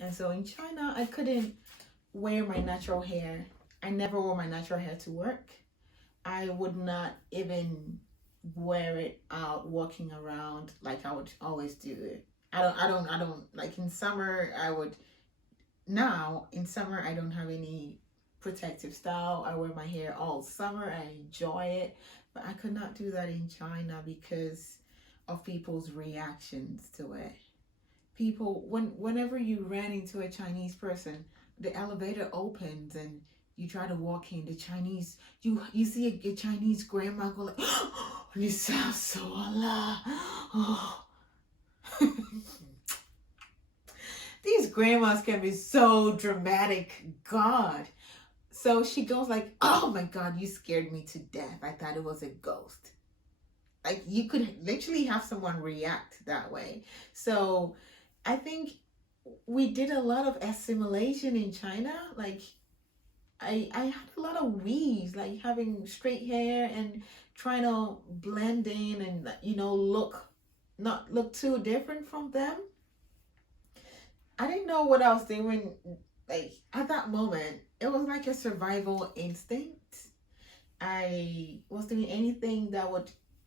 And so in China, I couldn't wear my natural hair. I never wore my natural hair to work. I would not even wear it out walking around like I would always do it. I don't like in summer I would now in summer I don't have any protective style. I wear my hair all summer. I enjoy it. But I could not do that in China because of people's reactions to it. People whenever you ran into a Chinese person, the elevator opens and you try to walk in. The Chinese you see a Chinese grandma go like, "You sound so Allah." Oh. These grandmas can be so dramatic. God. So she goes like, "Oh my God, you scared me to death. I thought it was a ghost." Like you could literally have someone react that way. So I think we did a lot of assimilation in China. Like I had a lot of weaves, like having straight hair and trying to blend in and look not look too different from them. I didn't know what I was doing. Like at that moment, it was like a survival instinct. I was doing anything that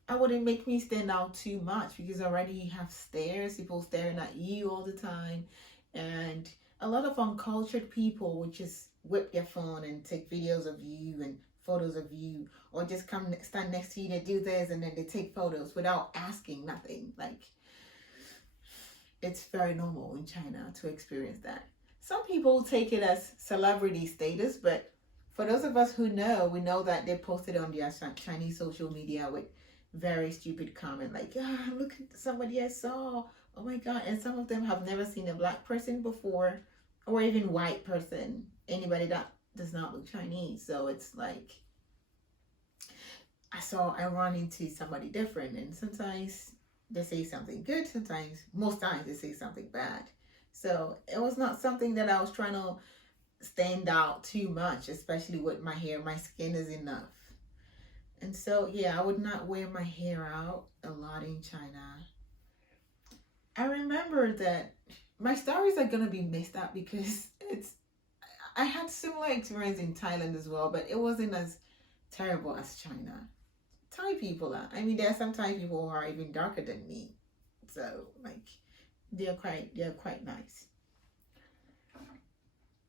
I wouldn't make me stand out too much because already you have stares, people staring at you all the time, and a lot of uncultured people would just whip their phone and take videos of you and photos of you, or just come stand next to you to do this, and then they take photos without asking nothing. Like it's very normal in China to experience that. Some people take it as celebrity status, but for those of us who know, we know that they posted on their Chinese social media with very stupid comment like, look at somebody I saw. Oh my God. And some of them have never seen a black person before or even white person, anybody that does not look Chinese. So it's like, I run into somebody different, and sometimes they say something good, sometimes, most times, they say something bad. So it was not something that I was trying to stand out too much, especially with my hair. My skin is enough. And so, yeah, I would not wear my hair out a lot in China. I remember that my stories are going to be mixed up because I had similar experience in Thailand as well, but it wasn't as terrible as China. Thai people are. I mean, there are some Thai people who are even darker than me. So, like, they're quite nice.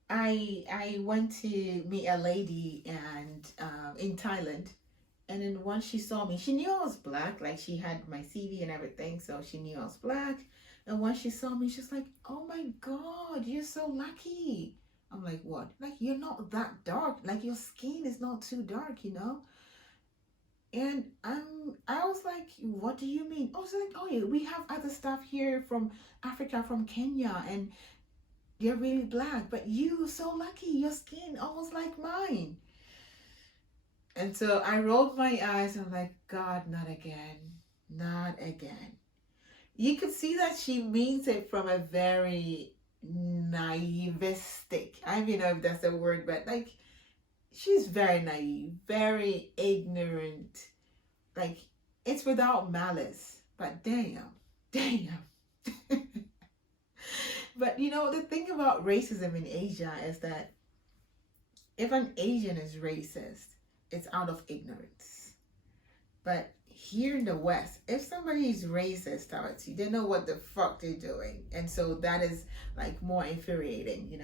I went to meet a lady and in Thailand, and then once she saw me, she knew I was black. Like she had my CV and everything, so she knew I was black. And once she saw me, she's like, "Oh my God, you're so lucky." I'm like, "What? Like you're not that dark. Like your skin is not too dark, you know?" And I was like, "What do you mean?" I was like, "Oh yeah, we have other stuff here from Africa, from Kenya, and they're really black, but you so lucky, your skin almost like mine." And so I rolled my eyes. I'm like, "God, not again, not again." You could see that she means it from a very naivistic. I don't even know if that's a word, but like she's very naive, very ignorant. Like it's without malice. But damn. But the thing about racism in Asia is that if an Asian is racist, it's out of ignorance. But here in the West, if somebody is racist towards you, they know what the fuck they're doing. And so that is like more infuriating.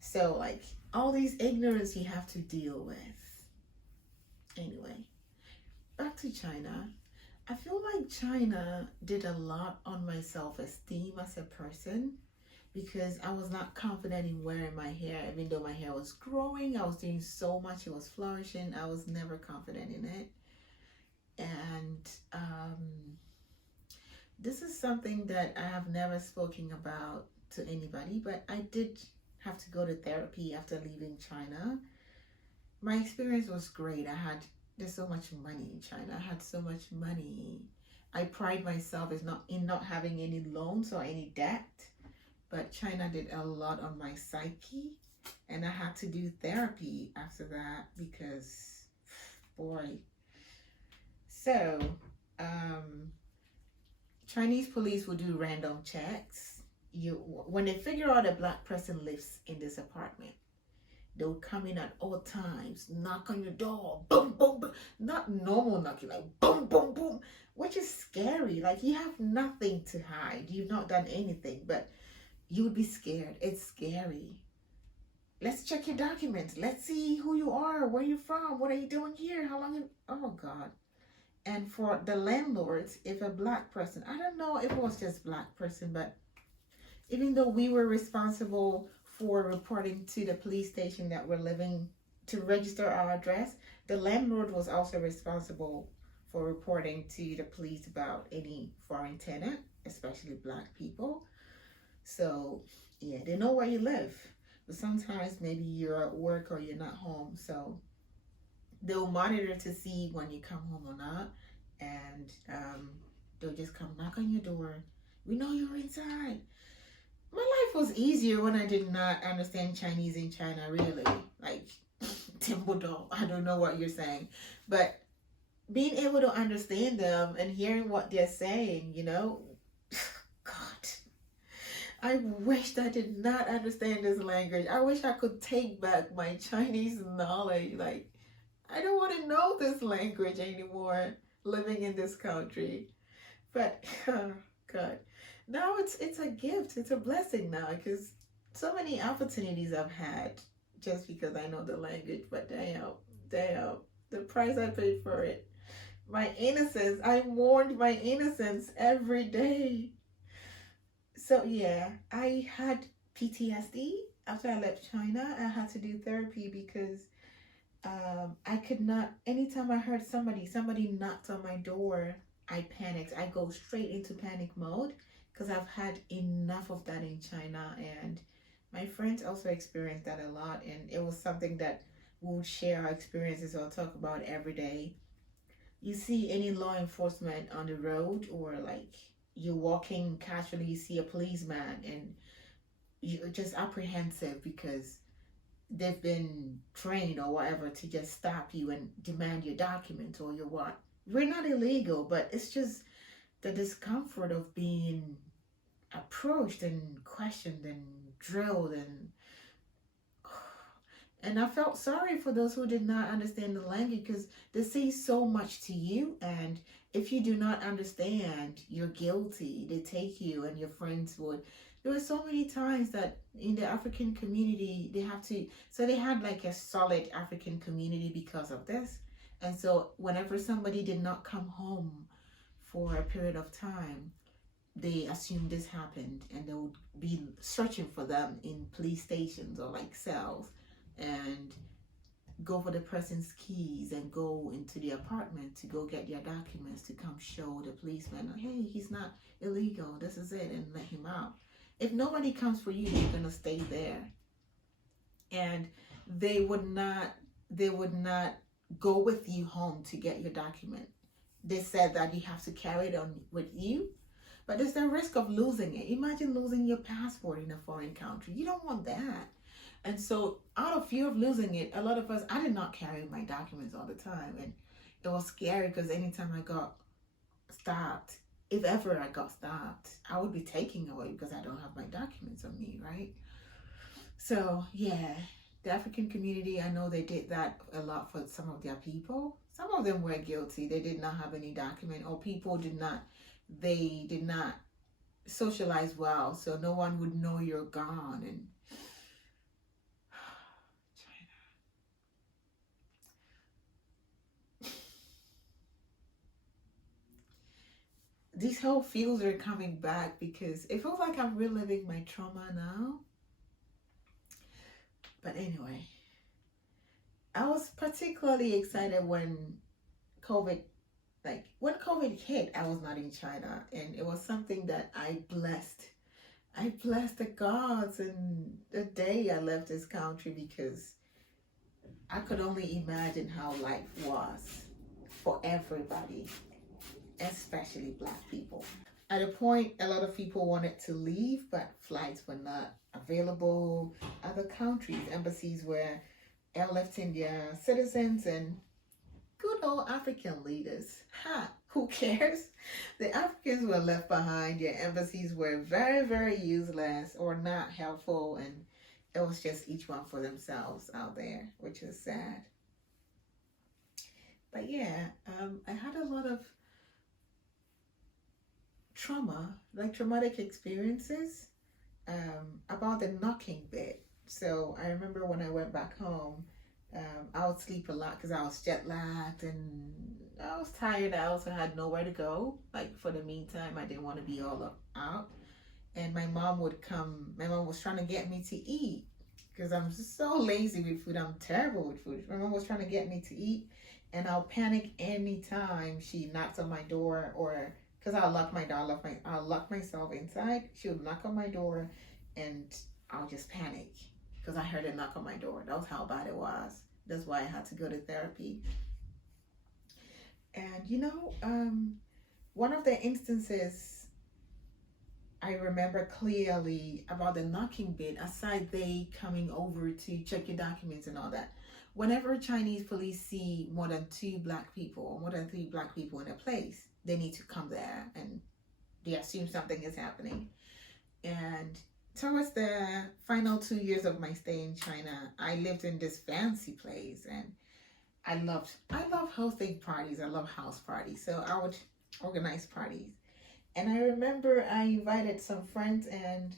So like all these ignorance you have to deal with. Anyway, back to China. I feel like China did a lot on my self-esteem as a person because I was not confident in wearing my hair. Even though my hair was growing, I was doing so much, it was flourishing. I was never confident in it. And this is something that I have never spoken about to anybody, but I did have to go to therapy after leaving China. My experience was great. There's so much money in China. I had so much money. I pride myself as not in not having any loans or any debt, but China did a lot on my psyche, and I had to do therapy after that because, boy. So, Chinese police will do random checks. when they figure out a black person lives in this apartment, they'll come in at all times, knock on your door, boom, boom, boom. Not normal knocking, like boom, boom, boom, which is scary. Like you have nothing to hide. You've not done anything, but you would be scared. It's scary. Let's check your documents. Let's see who you are, where you're from, what are you doing here, how long oh God. And for the landlords, if a black person, I don't know if it was just black person, but even though we were responsible for reporting to the police station that we're living to register our address, the landlord was also responsible for reporting to the police about any foreign tenant, especially black people. So yeah, they know where you live. But sometimes maybe you're at work or you're not home. So they'll monitor to see when you come home or not. And they'll just come knock on your door. We know you're inside. My life was easier when I did not understand Chinese in China, really. Like, Timbledore, I don't know what you're saying. But being able to understand them and hearing what they're saying, God, I wished I did not understand this language. I wish I could take back my Chinese knowledge. Like, I don't want to know this language anymore living in this country. But, oh, God. Now it's a gift. It's a blessing now because so many opportunities I've had just because I know the language. But damn, the price I paid for it. My innocence. I mourned my innocence every day. So yeah, I had PTSD after I left China. I had to do therapy because I could not. Anytime I heard somebody knocked on my door, I panicked. I go straight into panic mode because I've had enough of that in China, and my friends also experienced that a lot, and it was something that we would share our experiences or talk about every day. You see any law enforcement on the road, or like you're walking casually, you see a policeman, and you're just apprehensive because they've been trained or whatever to just stop you and demand your documents or your what. We're not illegal, but it's just the discomfort of being approached and questioned and drilled, and I felt sorry for those who did not understand the language because they say so much to you, and if you do not understand, you're guilty. They take you and your friends would. There were so many times that in the African community they had like a solid African community because of this. And so whenever somebody did not come home for a period of time, they assumed this happened and they would be searching for them in police stations or like cells and go for the person's keys and go into the apartment to go get their documents to come show the policeman, hey, he's not illegal, this is it, and let him out. If nobody comes for you, you're gonna stay there. And they would not go with you home to get your document. They said that you have to carry it on with you, but there's the risk of losing it. Imagine losing your passport in a foreign country. You don't want that. And so out of fear of losing it, a lot of us, I did not carry my documents all the time. And it was scary because anytime I got stopped, if ever I got stopped, I would be taken away because I don't have my documents on me, right? So yeah, the African community, I know they did that a lot for some of their people. Some of them were guilty. They did not have any document, or people they did not socialize well, so no one would know you're gone. And these whole feels are coming back because it feels like I'm reliving my trauma now. But anyway, I was particularly excited when COVID hit. I was not in China, and it was something that I blessed the gods and the day I left this country, because I could only imagine how life was for everybody, especially Black people. At a point, a lot of people wanted to leave, but flights were not available. Other countries, embassies were airlifting their citizens, and good old African leaders, Who cares? The Africans were left behind. Your embassies were very, very useless or not helpful, and it was just each one for themselves out there, which is sad. But yeah, I had a lot of traumatic experiences about the knocking bit. So I remember when I went back home, I would sleep a lot because I was jet lagged and I was tired. I also had nowhere to go. Like for the meantime, I didn't want to be all up out. And my mom would come. My mom was trying to get me to eat because I'm so lazy with food. I'm terrible with food. My mom was trying to get me to eat, and I'll panic anytime she knocks on my door or because I'll lock my door. I'll lock myself inside. She would knock on my door, and I'll just panic because I heard a knock on my door. That was how bad it was. That's why I had to go to therapy. And one of the instances I remember clearly about the knocking bit, aside they coming over to check your documents and all that. Whenever Chinese police see more than two black people or more than three black people in a place, they need to come there and they assume something is happening. And towards the final 2 years of my stay in China, I lived in this fancy place and I love hosting parties. I love house parties. So I would organize parties. And I remember I invited some friends and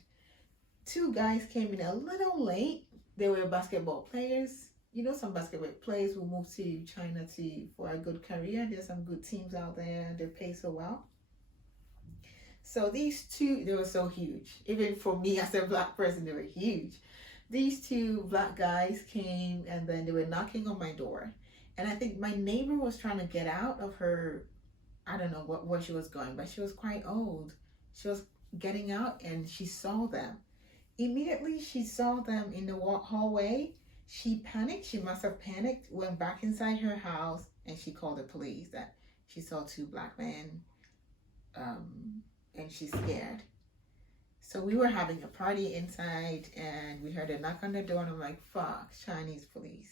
two guys came in a little late. They were basketball players. Some basketball players who moved to China for a good career. There's some good teams out there. They pay so well. So these two, they were so huge. Even for me as a black person, they were huge. These two black guys came and then they were knocking on my door. And I think my neighbor was trying to get out of her, I don't know where she was going, but she was quite old. She was getting out and she saw them. Immediately she saw them in the hallway. She panicked. She must have panicked, went back inside her house, and she called the police that she saw two black men, and she's scared. So we were having a party inside, and we heard a knock on the door, and I'm like, fuck, Chinese police.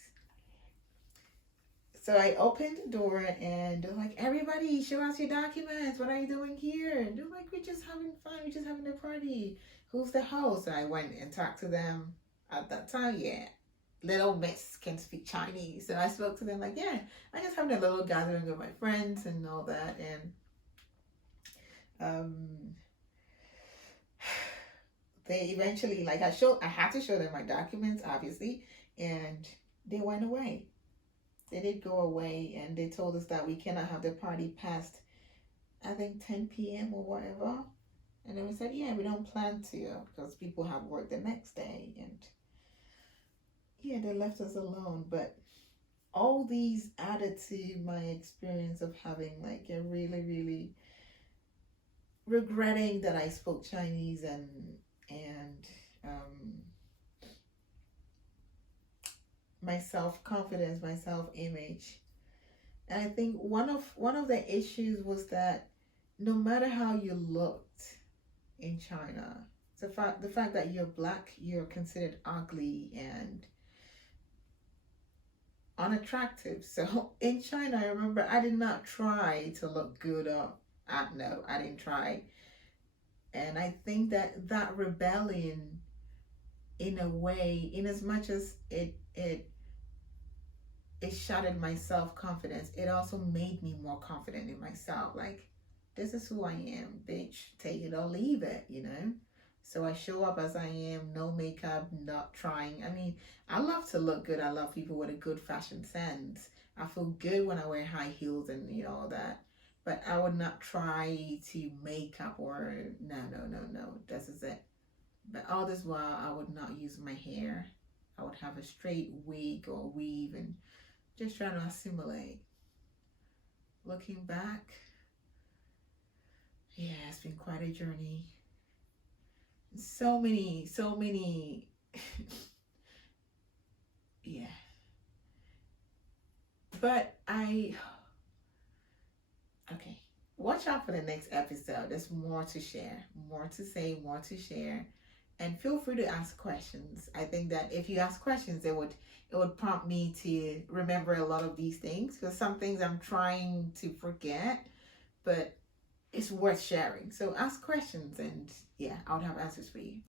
So I opened the door and they're like, everybody, show us your documents. What are you doing here? And they're like, we're just having fun. We're just having a party. Who's the host? So I went and talked to them. At that time, yeah, little miss can speak Chinese. So I spoke to them like, yeah, I just having a little gathering with my friends and all that. And they eventually, I had to show them my documents, obviously. And they went away. They did go away and they told us that we cannot have the party past, I think, 10 p.m. or whatever. And then we said, yeah, we don't plan to because people have work the next day. And yeah, they left us alone. But all these added to my experience of having a really, really regretting that I spoke Chinese and my self-confidence, my self-image. And I think one of the issues was that no matter how you looked in China, the fact that you're black, you're considered ugly and unattractive. So in China, I remember I did not try to look good up. No, I didn't try. And I think that rebellion, in a way, in as much as it shattered my self-confidence, it also made me more confident in myself. Like, this is who I am, bitch. Take it or leave it, So I show up as I am, no makeup, not trying. I mean, I love to look good. I love people with a good fashion sense. I feel good when I wear high heels and all that. But I would not try to make up or no. This is it. But all this while, I would not use my hair. I would have a straight wig or weave and just trying to assimilate. Looking back, yeah, it's been quite a journey. So many, yeah. But okay, watch out for the next episode. There's more to share, more to say, more to share. And feel free to ask questions. I think that if you ask questions, it would prompt me to remember a lot of these things, because some things I'm trying to forget, but it's worth sharing. So ask questions, and yeah, I would have answers for you.